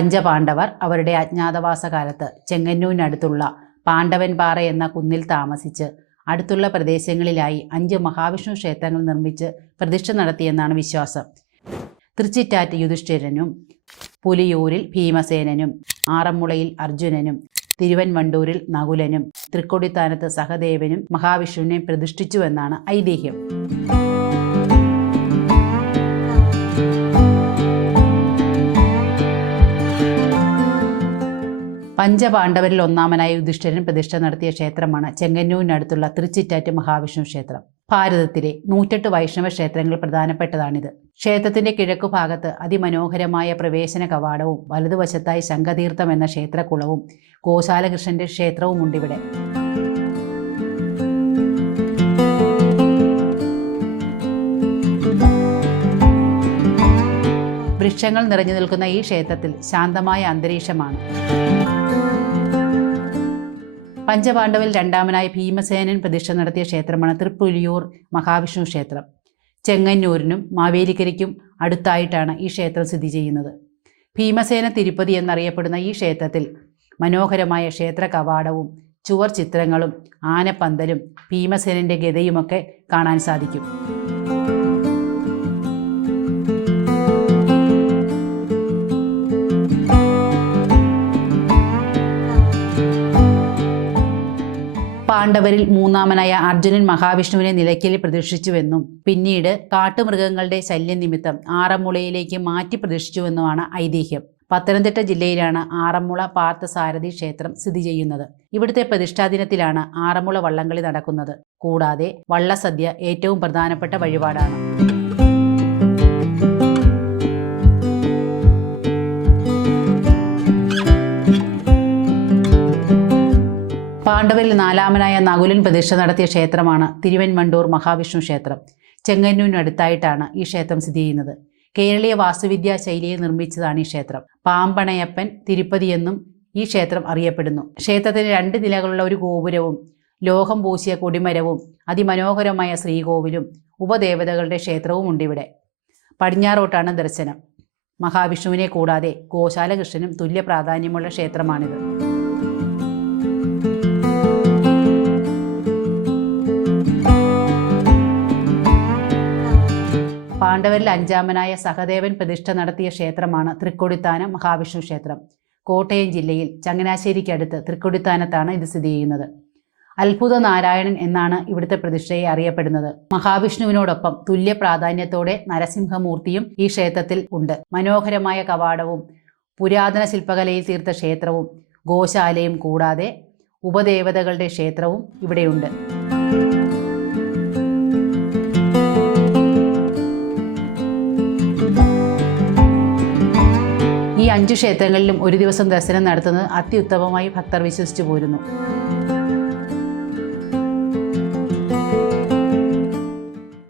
പഞ്ചപാണ്ഡവർ അവരുടെ അജ്ഞാതവാസകാലത്ത് ചെങ്ങന്നൂരിനടുത്തുള്ള പാണ്ഡവൻപാറ എന്ന കുന്നിൽ താമസിച്ച് അടുത്തുള്ള പ്രദേശങ്ങളിലായി 5 മഹാവിഷ്ണു ക്ഷേത്രങ്ങൾ നിർമ്മിച്ച് പ്രതിഷ്ഠ നടത്തിയെന്നാണ് വിശ്വാസം. തൃച്ചിറ്റാറ്റ് യുധിഷ്ഠിരനും, പുലിയൂരിൽ ഭീമസേനനും, ആറന്മുളയിൽ അർജുനനും, തിരുവൻവണ്ടൂരിൽ നകുലനും, തൃക്കൊടിത്താനത്ത് സഹദേവനും മഹാവിഷ്ണുവിനെ പ്രതിഷ്ഠിച്ചുവെന്നാണ് ഐതിഹ്യം. പഞ്ചപാണ്ഡവരിൽ ഒന്നാമനായ യുധിഷ്ഠിരൻ പ്രതിഷ്ഠ നടത്തിയ ക്ഷേത്രമാണ് ചെങ്ങന്നൂരിനടുത്തുള്ള തൃച്ചിറ്റാറ്റ് മഹാവിഷ്ണു ക്ഷേത്രം. ഭാരതത്തിലെ 108 വൈഷ്ണവ ക്ഷേത്രങ്ങൾ പ്രധാനപ്പെട്ടതാണിത്. ക്ഷേത്രത്തിന്റെ കിഴക്കുഭാഗത്ത് അതിമനോഹരമായ പ്രവേശന കവാടവും വലതുവശത്തായി ശംഖതീർത്ഥം എന്ന ക്ഷേത്രക്കുളവും ഗോശാലകൃഷ്ണന്റെ ക്ഷേത്രവുമുണ്ടിവിടെ. വൃക്ഷങ്ങൾ നിറഞ്ഞു നിൽക്കുന്ന ഈ ക്ഷേത്രത്തിൽ ശാന്തമായ അന്തരീക്ഷമാണ്. പഞ്ചപാണ്ഡവരിൽ രണ്ടാമനായ ഭീമസേനൻ പ്രതിഷ്ഠ നടത്തിയ ക്ഷേത്രമാണ് തൃപ്പുലിയൂർ മഹാവിഷ്ണു ക്ഷേത്രം. ചെങ്ങന്നൂരിനും മാവേലിക്കരയ്ക്കും അടുത്തായിട്ടാണ് ഈ ക്ഷേത്രം സ്ഥിതി ചെയ്യുന്നത്. ഭീമസേന തിരുപ്പതി എന്നറിയപ്പെടുന്ന ഈ ക്ഷേത്രത്തിൽ മനോഹരമായ ക്ഷേത്ര കവാടവും ചുവർ ചിത്രങ്ങളും ആനപ്പന്തലും ഭീമസേനൻ്റെ ഗദയുമൊക്കെ കാണാൻ സാധിക്കും. പാണ്ഡവരിൽ മൂന്നാമനായ അർജുനൻ മഹാവിഷ്ണുവിനെ നിലയ്ക്കലിൽ പ്രതിഷ്ഠിച്ചുവെന്നും പിന്നീട് കാട്ടുമൃഗങ്ങളുടെ ശല്യം നിമിത്തം ആറന്മുളയിലേക്ക് മാറ്റി പ്രതിഷ്ഠിച്ചുവെന്നുമാണ് ഐതിഹ്യം. പത്തനംതിട്ട ജില്ലയിലാണ് ആറന്മുള പാർത്ഥസാരഥി ക്ഷേത്രം സ്ഥിതി ചെയ്യുന്നത്. ഇവിടുത്തെ പ്രതിഷ്ഠാദിനത്തിലാണ് ആറന്മുള വള്ളംകളി നടക്കുന്നത്. കൂടാതെ വള്ളസദ്യ ഏറ്റവും പ്രധാനപ്പെട്ട വഴിപാടാണ്. പാണ്ഡവരിൽ നാലാമനായ നകുലൻ പ്രതിഷ്ഠ നടത്തിയ ക്ഷേത്രമാണ് തിരുവൻവണ്ടൂർ മഹാവിഷ്ണു ക്ഷേത്രം. ചെങ്ങന്നൂരിനടുത്തായിട്ടാണ് ഈ ക്ഷേത്രം സ്ഥിതി ചെയ്യുന്നത്. കേരളീയ വാസ്തുവിദ്യാ ശൈലിയിൽ നിർമ്മിച്ചതാണ് ഈ ക്ഷേത്രം. പാമ്പണയപ്പൻ തിരുപ്പതി എന്നും ഈ ക്ഷേത്രം അറിയപ്പെടുന്നു. ക്ഷേത്രത്തിന് 2 നിലകളുള്ള ഒരു ഗോപുരവും ലോഹം പൂശിയ കൊടിമരവും അതിമനോഹരമായ ശ്രീകോവിലും ഉപദേവതകളുടെ ക്ഷേത്രവും ഉണ്ടിവിടെ. പടിഞ്ഞാറോട്ടാണ് ദർശനം. മഹാവിഷ്ണുവിനെ കൂടാതെ ഗോശാലകൃഷ്ണനും തുല്യ പ്രാധാന്യമുള്ള ക്ഷേത്രമാണിത്. പാണ്ഡവരിൽ 5ാമനായ സഹദേവൻ പ്രതിഷ്ഠ നടത്തിയ ക്ഷേത്രമാണ് തൃക്കൊടിത്താനം മഹാവിഷ്ണു ക്ഷേത്രം. കോട്ടയം ജില്ലയിൽ ചങ്ങനാശ്ശേരിക്കടുത്ത് തൃക്കൊടിത്താനത്താണ് ഇത് സ്ഥിതി ചെയ്യുന്നത്. അത്ഭുത നാരായണൻ എന്നാണ് ഇവിടുത്തെ പ്രതിഷ്ഠയെ അറിയപ്പെടുന്നത്. മഹാവിഷ്ണുവിനോടൊപ്പം തുല്യ പ്രാധാന്യത്തോടെ നരസിംഹമൂർത്തിയും ഈ ക്ഷേത്രത്തിൽ ഉണ്ട്. മനോഹരമായ കവാടവും പുരാതന ശില്പകലയിൽ തീർത്ത ക്ഷേത്രവും ഗോശാലയും കൂടാതെ ഉപദേവതകളുടെ ക്ഷേത്രവും ഇവിടെയുണ്ട്. ഈ 5 ക്ഷേത്രങ്ങളിലും ഒരു ദിവസം ദർശനം നടത്തുന്നത് അത്യുത്തമമായി ഭക്തർ വിശ്വസിച്ചു പോരുന്നു.